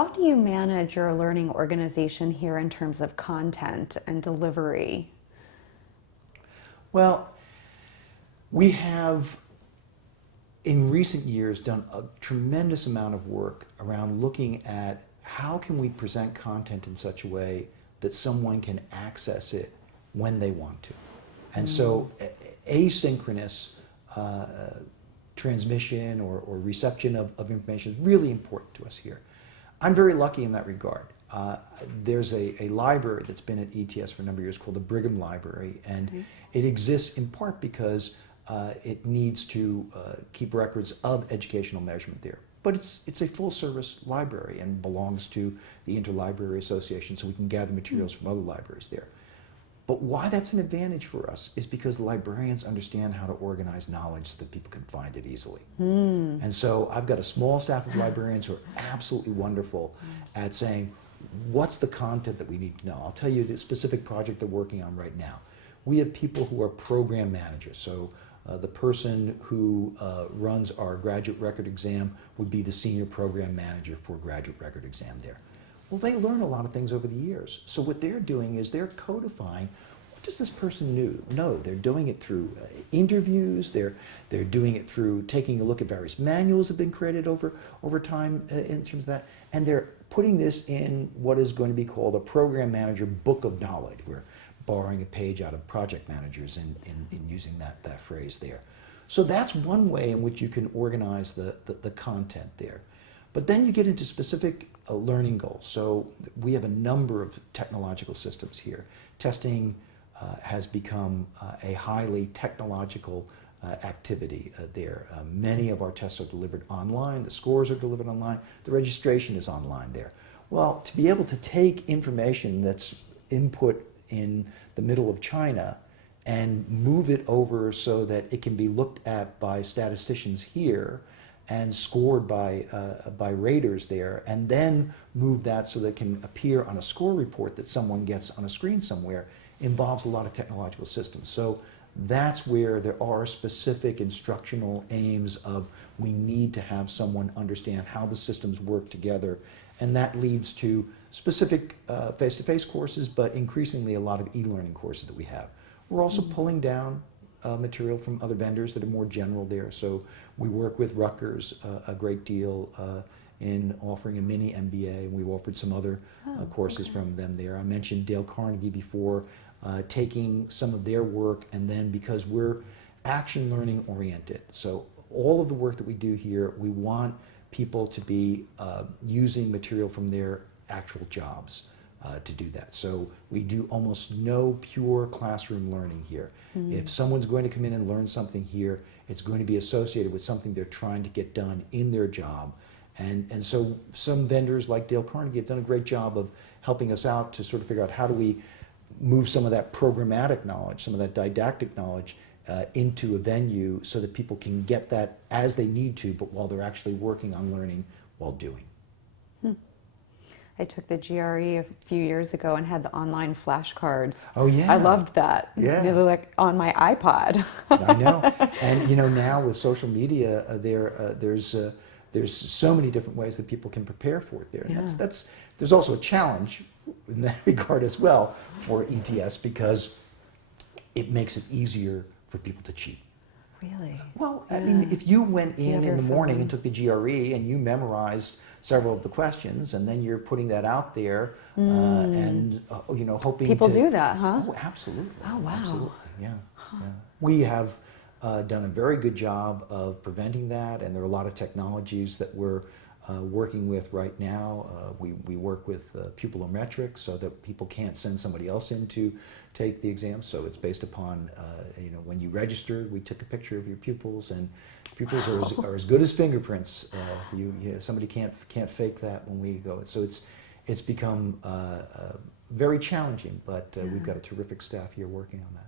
how do you manage your learning organization here in terms of content and delivery? Well, we have in recent years done a tremendous amount of work around looking at how can we present content in such a way that someone can access it when they want to. And so asynchronous transmission or reception of information is really important to us here. I'm very lucky in that regard. There's a library that's been at ETS for a number of years called the Brigham Library, and it exists in part because it needs to keep records of educational measurement there. But it's a full-service library and belongs to the Interlibrary Association, so we can gather materials from other libraries there. But why that's an advantage for us is because librarians understand how to organize knowledge so that people can find it easily. And so I've got a small staff of librarians who are absolutely wonderful at saying, what's the content that we need to know? I'll tell you the specific project they're working on right now. We have people who are program managers. So the person who runs our graduate record exam would be the senior program manager for graduate record exam there. Well, they learn a lot of things over the years. So what they're doing is they're codifying what does this person know. They're doing it through interviews. They're doing it through taking a look at various manuals that have been created over time in terms of that. And they're putting this in what is going to be called a program manager book of knowledge. We're borrowing a page out of project managers in using that phrase there. So that's one way in which you can organize the content there. But then you get into specific learning goals. So we have a number of technological systems here. Testing has become a highly technological activity there. Many of our tests are delivered online. The scores are delivered online. The registration is online there. Well, to be able to take information that's input in the middle of China and move it over so that it can be looked at by statisticians here and scored by raters there, and then move that so that it can appear on a score report that someone gets on a screen somewhere, involves a lot of technological systems. So that's where there are specific instructional aims of we need to have someone understand how the systems work together, and that leads to specific face-to-face courses, but increasingly a lot of e-learning courses that we have. We're also pulling down material from other vendors that are more general there. So we work with Rutgers a great deal in offering a mini MBA, and we've offered some other courses from them there. I mentioned Dale Carnegie before, taking some of their work, and then because we're action learning oriented, so all of the work that we do here, we want people to be using material from their actual jobs to do that. So we do almost no pure classroom learning here. If someone's going to come in and learn something here, it's going to be associated with something they're trying to get done in their job. And so some vendors like Dale Carnegie have done a great job of helping us out to sort of figure out how do we move some of that programmatic knowledge, some of that didactic knowledge into a venue so that people can get that as they need to, but while they're actually working on learning while doing. I took the GRE a few years ago and had the online flashcards. Oh yeah. I loved that. Yeah. They were like on my iPod. I know. And you know, now with social media, there's so many different ways that people can prepare for it there. And there's also a challenge in that regard as well for ETS, because it makes it easier for people to cheat. Really? Well, I mean, if you went in the morning and took the GRE and you memorized several of the questions, and then you're putting that out there and you know, hoping people do that, huh? Oh, absolutely. Oh, wow. Absolutely. Yeah. We have done a very good job of preventing that, and there are a lot of technologies that we're working with right now. We work with pupilometrics so that people can't send somebody else in to take the exam. So it's based upon, you know, when you registered, we took a picture of your pupils, and pupils are as good as fingerprints. Somebody can't fake that when we go. So it's become very challenging, but we've got a terrific staff here working on that.